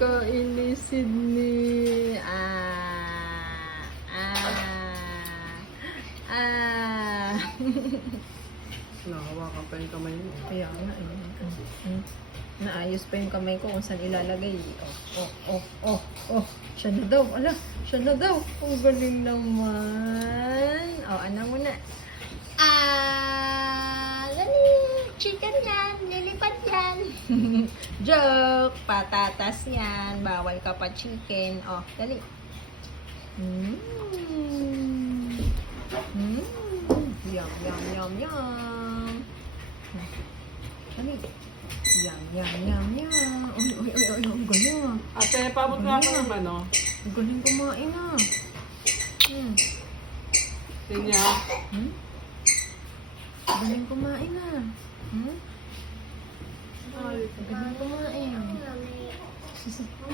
kain ni Sydney. Nakahawakan pa yung kamay mo. Kaya nga naayos pa yung kamay ko kung saan ilalagay. Siya na daw. Ala, siya na daw. Ang galing naman. Ano mo na? Galing. Chicken yan. Lilipad yan. Joke. Patatas yan. Bawal ka pa chicken. Dali. Yum, yum, yum, yum. Dali. Yum, yum, yum, yum. Uy, ang galing Ate, pabot nga ako naman, no? Ang galing kumain Tinya. Ang galing kumain Ang galing kumain